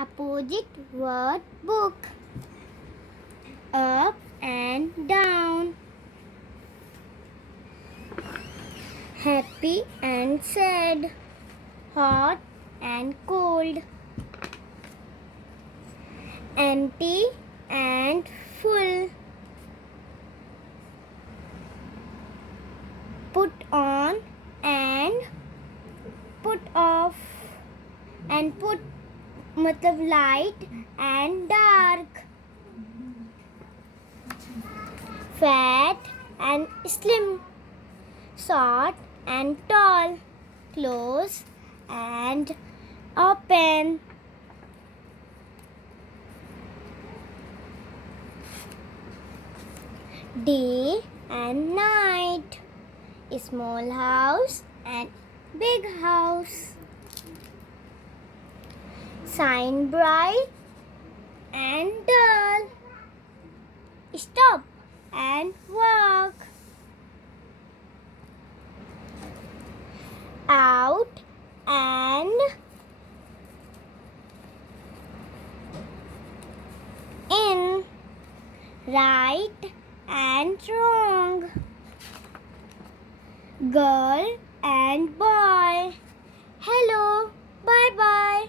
Opposite word book. Up and down. Happy and sad. Hot and cold. Empty and full. Put on and put off. And put matlab light and dark. Fat and slim. Short and tall. Close and open. Day and night. Small house and big house. Shine bright and dull. Stop and walk. Out and in. Right and wrong. Girl and boy. Hello, bye bye.